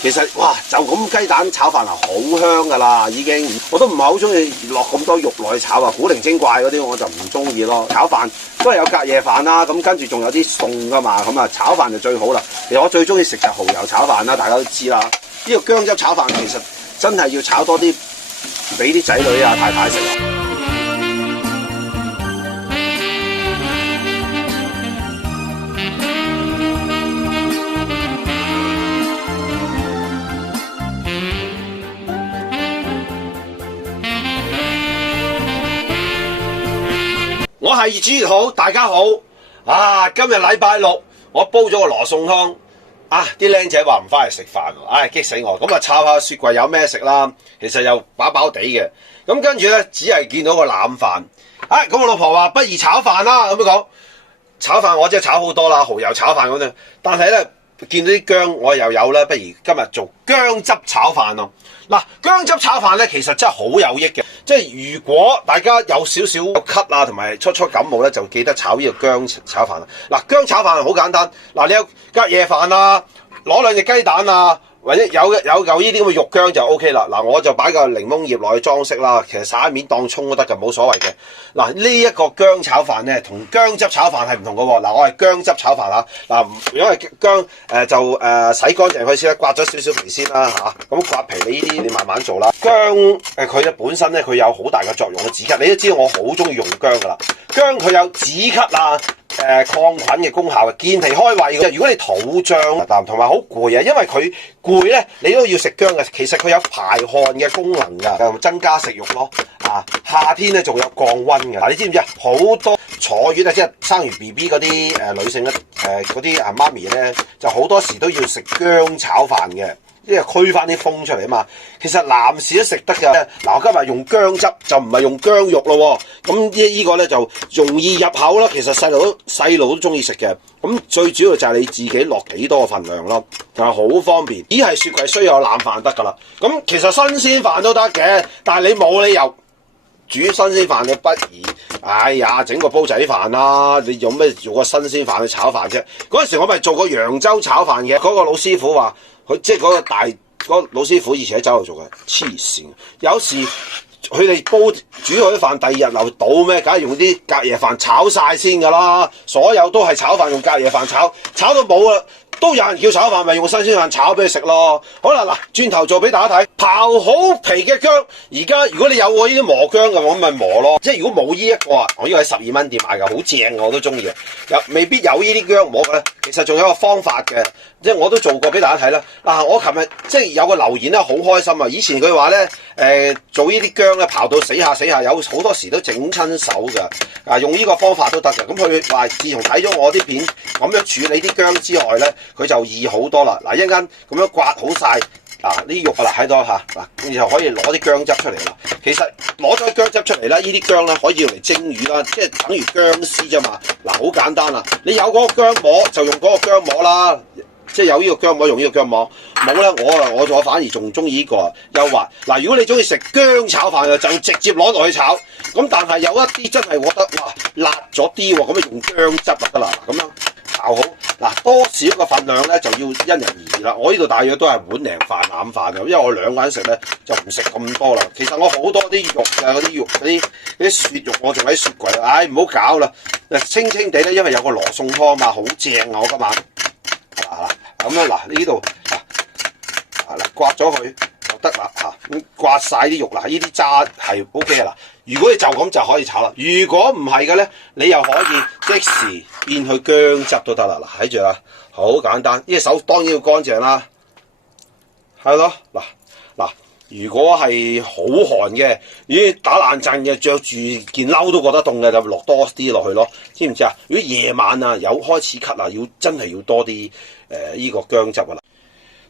其實哇，就咁雞蛋炒飯係好香噶啦，已經。我都唔係好中意落咁多肉落去炒啊，古靈精怪嗰啲我就唔中意咯。炒飯都係有隔夜飯啦，咁跟住仲有啲餸噶嘛，咁啊炒飯就最好啦。其實我最中意食就蠔油炒飯啦，大家都知啦。呢個薑汁炒飯其實真係要炒多啲，俾啲仔女啊太太食。我係朱好，大家好啊！今日禮拜六，我煲咗個羅宋湯啊！啲僆仔話唔翻嚟食飯，唉激死我！咁啊，抄下雪櫃有咩食啦。其實又飽飽地嘅。咁跟住咧，只係見到個腩飯。啊，咁我老婆話不如炒飯啦，咁樣講。炒飯我真係炒好多啦，蠔油炒飯嗰啲。但係咧，見到啲薑我又有啦，不如今日做薑汁炒飯咯。嗱，薑汁炒飯咧，其實真係好有益嘅。即係如果大家有少少咳啊，同埋初感冒咧，就記得炒呢個薑炒飯啦。嗱，薑炒飯好簡單。嗱，你有隔夜飯啊，攞兩隻雞蛋啊，或者有呢啲咁嘅肉薑就 O K 啦。嗱，我就擺個檸檬葉落去裝飾啦。其實撒一面當葱都得嘅，冇所謂嘅。嗱，呢一個薑炒飯咧，同薑汁炒飯係唔同嘅喎。嗱，我係薑汁炒飯嚇。嗱，因為薑洗乾淨佢先啦，刮咗少少皮先啦嚇。咁刮皮呢啲你慢慢做啦。薑佢咧本身咧佢有好大嘅作用嘅止咳，你都知道我好中意用薑噶啦。薑佢有止咳啊、抗菌嘅功效嘅，健脾開胃嘅。如果你肚脹同埋好攰啊，因為佢攰咧，你都要食薑嘅。其實佢有排汗嘅功能㗎，增加食慾咯。啊，夏天咧仲有降溫嘅。嗱，你知唔知啊？好多坐月啊，即係生完 BB 嗰啲女性咧，嗰啲媽咪咧，就好多時都要食薑炒飯嘅。因為驅翻啲風出嚟啊嘛，其實男士都食得㗎。嗱，我今日用薑汁就唔係用薑肉咯。咁呢個咧就容易入口啦。其實細路都中意食嘅。咁最主要就係你自己落幾多個份量咯，就係好方便。只係雪櫃需要有冷飯得㗎啦。咁其實新鮮飯都得嘅，但係你冇理由煮新鮮飯，你不如哎呀整個煲仔飯啦。你用咩做個新鮮飯去炒飯啫？嗰陣時我咪做過揚州炒飯嘅，嗰個老師傅話。佢即係嗰個老師傅以前喺酒樓做嘅，黐線。有時佢哋煮好啲飯，第二日留到咩？梗係用啲隔夜飯炒晒先㗎啦。所有都係炒飯用隔夜飯炒到冇啦。都有人叫炒飯，咪用新鮮飯炒俾你食咯。好啦，嗱，轉頭做俾大家睇，刨好皮嘅薑。而家如果你有我呢啲磨薑嘅，我咪磨咯。即係如果冇呢一個啊，我呢個喺12蚊店買㗎，好正我都中意嘅。未必有呢啲薑磨嘅咧，其實仲有一個方法嘅，即係我都做過俾大家睇啦。嗱，我琴日即係有個留言咧，好開心啊！以前佢話咧，做呢啲薑咧刨到死下，有好多時都整親手㗎。啊，用呢個方法都得嘅。咁佢話自從睇咗我啲片咁樣處理啲薑之外咧，佢就易好多啦。嗱，一陣間咁樣刮好晒，嗱呢啲肉啊，睇到嚇嗱，然後可以攞啲薑汁出嚟啦。其實攞咗薑汁出嚟啦，呢啲薑咧可以用嚟蒸魚啦，即係等於薑絲啫嘛。嗱，好簡單啦，你有嗰個薑膜就用嗰個薑膜啦。即係有呢個薑膜用呢個薑膜，冇咧我反而仲中意呢個又滑。嗱，如果你中意食薑炒飯嘅，就直接攞落去炒。咁但係有一啲真係我覺得哇辣咗啲喎，咁啊用薑汁就得啦。咁樣炒好嗱，多少個份量咧就要因人而異啦。我呢度大約都係碗零飯攬飯嘅，因為我兩個人食咧就唔食咁多啦。其實我好多啲肉啊，嗰啲雪肉我仲喺雪櫃，唉唔好搞啦。清清地咧，因為有個羅宋湯嘛，好正啊！我今晚。咁樣嗱，呢度嗱刮咗佢就得啦嚇，咁刮晒啲肉嗱，呢啲渣係 O K 嘅啦。如果你就咁就可以炒啦，如果唔係嘅咧，你又可以即時變去薑汁都得啦。嗱，睇住啦，好簡單。呢隻手當然要乾淨啦，係咯嗱。如果係好寒嘅，打冷震嘅，着住件褸都覺得凍嘅，就落多啲落去咯，知唔知啊？如果夜晚啊有開始咳啊，真係要多啲呢個薑汁㗎啦。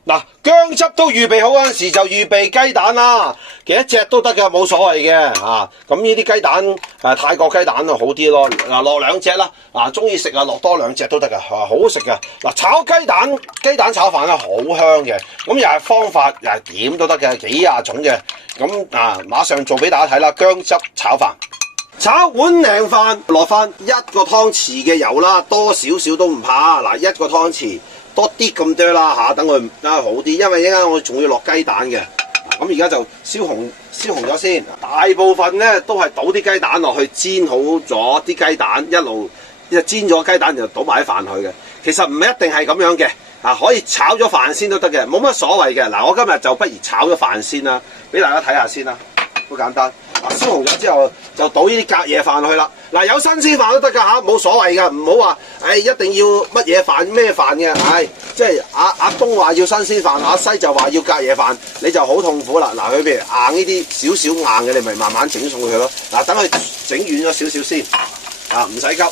嗱，薑汁都預備好嗰陣時，就預備雞蛋啦，幾多隻都得㗎，冇所謂嘅嚇。咁呢啲雞蛋泰國雞蛋啊好啲咯。嗱，落2隻啦，嗱中意食啊落多2隻都得㗎，好好食㗎。嗱，炒雞蛋炒飯咧好香嘅，咁又係方法又係點都得嘅，幾廿種嘅。咁馬上做俾大家睇啦，薑汁炒飯。炒碗靚飯，落翻1個湯匙嘅油啦，多少少都唔怕。嗱，1個湯匙。多啲咁多啦嚇，等佢好啲，因為一陣間我仲要落雞蛋嘅。咁而家就燒紅咗先，大部分咧都係倒啲雞蛋落去煎好咗啲雞蛋，一路煎咗雞蛋就倒埋啲飯去嘅。其實唔一定係咁樣嘅，可以炒咗飯先都得嘅，冇乜所謂嘅。嗱，我今日就不如炒咗飯先啦，俾大家睇下先啦，好簡單。燒紅咗之後就倒呢啲隔夜飯落去啦。嗱，有新鮮飯都得㗎嚇，冇所謂㗎，唔好話一定要乜嘢飯咩飯嘅，即係阿東話要新鮮飯，阿西就話要隔夜飯，你就好痛苦啦。嗱，佢譬如硬呢啲少少硬嘅，你咪慢慢整送佢咯。嗱，等佢整軟咗少少先，唔使急。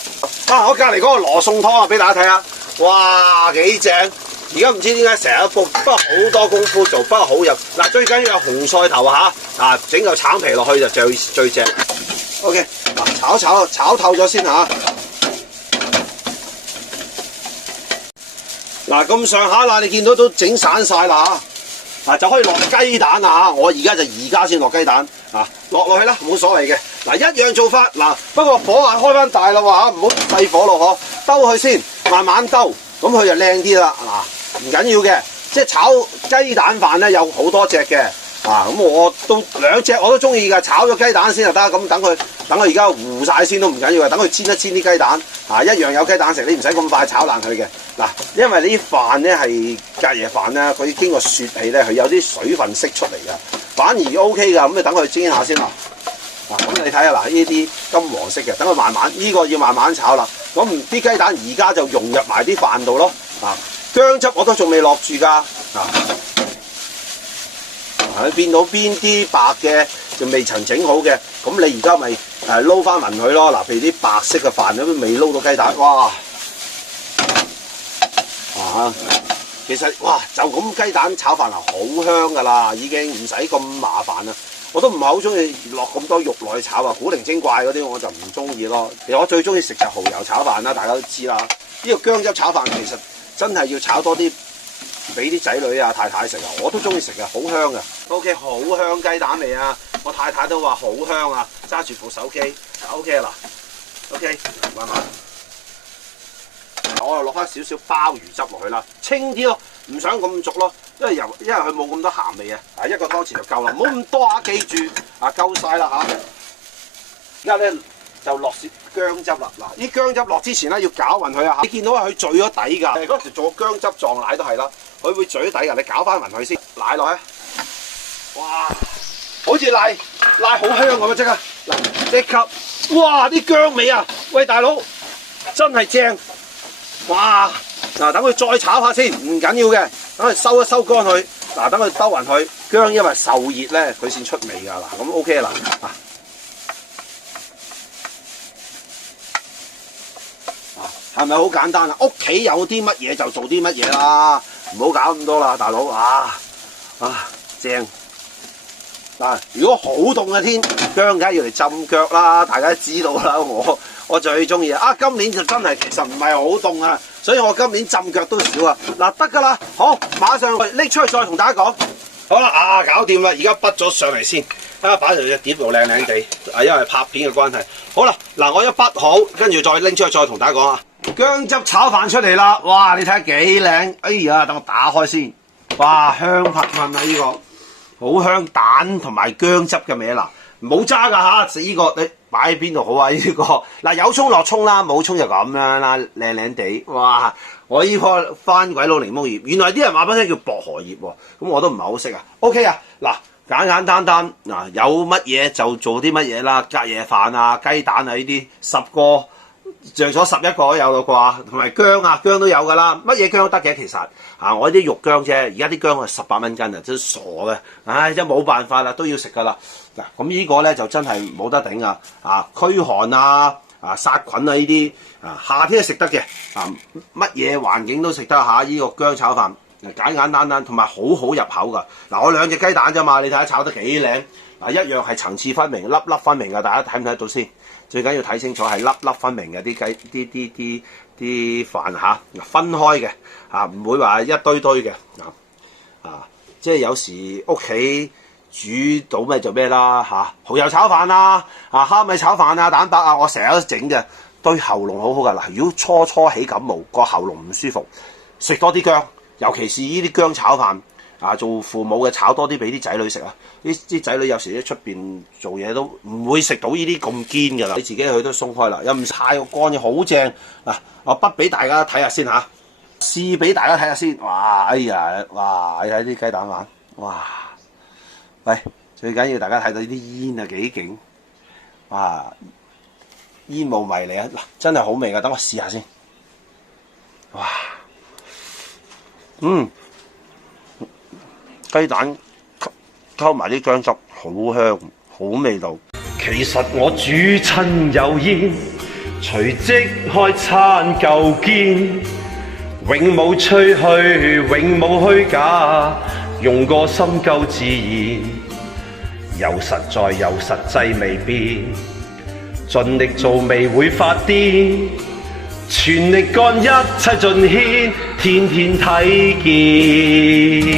我隔離嗰個羅宋湯啊，俾大家睇下，哇幾正！而家唔知點解成日煲，不過好多功夫做，不過好入。嗱，最緊要有紅菜頭嚇，整嚿橙皮落去就最正。OK， 嗱炒透咗先嚇。嗱，咁上下啦，你見到都整散晒啦嚇，就可以落雞蛋啦嚇。我而家先落雞蛋落去啦，冇所謂嘅。嗱，一樣做法嗱，不過火開翻大啦喎，唔好細火咯嗬，兜佢先，慢慢兜，咁佢就靚啲啦。嗱，唔緊要嘅，即係炒雞蛋飯咧有好多隻嘅。咁我都兩隻我都中意㗎，炒咗雞蛋先就得，咁等佢而家糊晒先都唔緊要嘅，等佢煎一煎啲雞蛋，一樣有雞蛋食，你唔使咁快炒爛佢嘅。嗱，因為呢啲飯咧係隔夜飯咧，佢經過雪氣咧，佢有啲水分釋出嚟㗎，反而 OK 㗎，咁你等佢煎下先啦。咁你睇下嗱，呢啲金黃色嘅，等佢慢慢，呢個要慢慢炒啦。咁啲雞蛋而家就融入埋啲飯度咯。薑汁我都仲未落住㗎。你見到邊啲白嘅就未曾整好嘅，咁你而家咪撈翻勻佢咯。嗱，譬如啲白色嘅飯都未撈到雞蛋，哇！其實哇，就咁雞蛋炒飯係好香㗎啦，已經唔使咁麻煩啦。我都唔係好中意落咁多肉落去炒啊，古靈精怪嗰啲我就唔中意咯。其實我最中意食就蠔油炒飯啦，大家都知啦。呢個薑汁炒飯其實真係要炒多啲。俾啲仔女啊太太食啊，我都中意食啊，好香啊。OK， 好香雞蛋味啊！我太太都話好香啊，揸住部手機。OK 啦 ，OK， 慢慢。我又落翻少少鮑魚汁落去啦，清啲咯，唔想咁濁咯，因為佢冇咁多鹹味啊。一個湯匙就夠啦，唔好咁多啊，記住夠晒啦嚇。而家咧就落少薑汁啦。嗱，啲薑汁落之前咧要攪勻佢啊。你見到佢聚咗底㗎，嗰時做薑汁撞奶都係啦。佢會咀底㗎，你攪翻勻佢先，奶落去，哇，好似奶好香咁啊！即刻，嗱，即刻，哇！啲薑味啊，喂大佬，真係正，哇！嗱，等佢再炒下先，唔緊要嘅，等佢收一收乾佢，嗱，等佢兜勻佢，薑因為受熱咧，佢先出味㗎。嗱，咁 OK 啦，係咪好簡單啊？屋企有啲乜嘢就做啲乜嘢啦。唔好搞咁多啦，大佬正嗱！如果好凍嘅天，薑梗係要嚟浸腳啦，大家都知道啦。我最中意今年就真係其實唔係好凍啊，所以我今年浸腳都少啊。嗱，得㗎啦，好，馬上拎出去再同大家講。好啦，搞掂啦，而家畢咗上嚟先，擺條隻碟度靚靚地，因為拍片嘅關係。好啦，嗱，我一畢好，跟住再拎出去再同大家講啊。薑汁炒飯出嚟啦！哇，你睇下幾靚！哎呀，等我打開先。哇，香噴噴啊！呢個好香，蛋同埋薑汁嘅味啦，冇渣㗎嚇！食呢個你擺喺邊度好啊？呢個嗱，有葱落葱啦，冇葱就咁樣啦，靚靚地。哇！我呢棵番鬼佬檸檬葉，原來啲人話俾我聽叫薄荷葉喎，咁我都唔係好識啊。OK 啊，嗱，簡簡單單嗱，有乜嘢就做啲乜嘢啦，隔夜飯啊、雞蛋啊呢啲10個。着咗11個都有啦啩，同埋薑都有㗎啦，乜嘢薑都得嘅其實我啲肉薑啫，而家啲薑係18蚊斤啊，真傻嘅，唉，真冇辦法啦，都要食㗎啦。嗱，咁呢個咧就真係冇得頂啊！驅寒殺菌呢啲夏天係食得嘅乜嘢環境都食得下呢個薑炒飯，簡簡單單，同埋好好入口㗎。嗱，我2隻雞蛋啫嘛，你睇下炒得幾靚一樣係層次分明、粒粒分明㗎，大家睇唔睇得到先？最緊要睇清楚係粒粒分明嘅啲飯分開嘅唔會話一堆堆嘅即係有時屋企煮到咩就咩啦蠔油炒飯蝦米炒飯蛋白我成日都整嘅，對喉嚨好好㗎。嗱，如果初起感冒個喉嚨唔舒服，食多啲薑，尤其是呢啲薑炒飯啊，做父母嘅炒多啲俾啲仔女食啊！啲仔女有時喺出邊做嘢都唔會食到呢啲咁堅㗎啦，你自己去都鬆開啦，又唔太過乾嘅，好正嗱！我筆俾大家睇下先嚇，試俾大家睇下先。哇！哎呀，哇！你睇啲雞蛋飯，哇！喂，最緊要大家睇到呢啲煙啊幾勁，哇！煙霧迷離啊！嗱，真係好味㗎，等我試下先。哇！雞蛋溝埋啲薑汁，好香，好味道。其實我煮親有煙，隨即開餐夠堅，永冇吹噓，永冇虛假，用個心夠自然，又實在又實際未變，盡力做未會發癲，全力幹一切盡獻，天天睇見。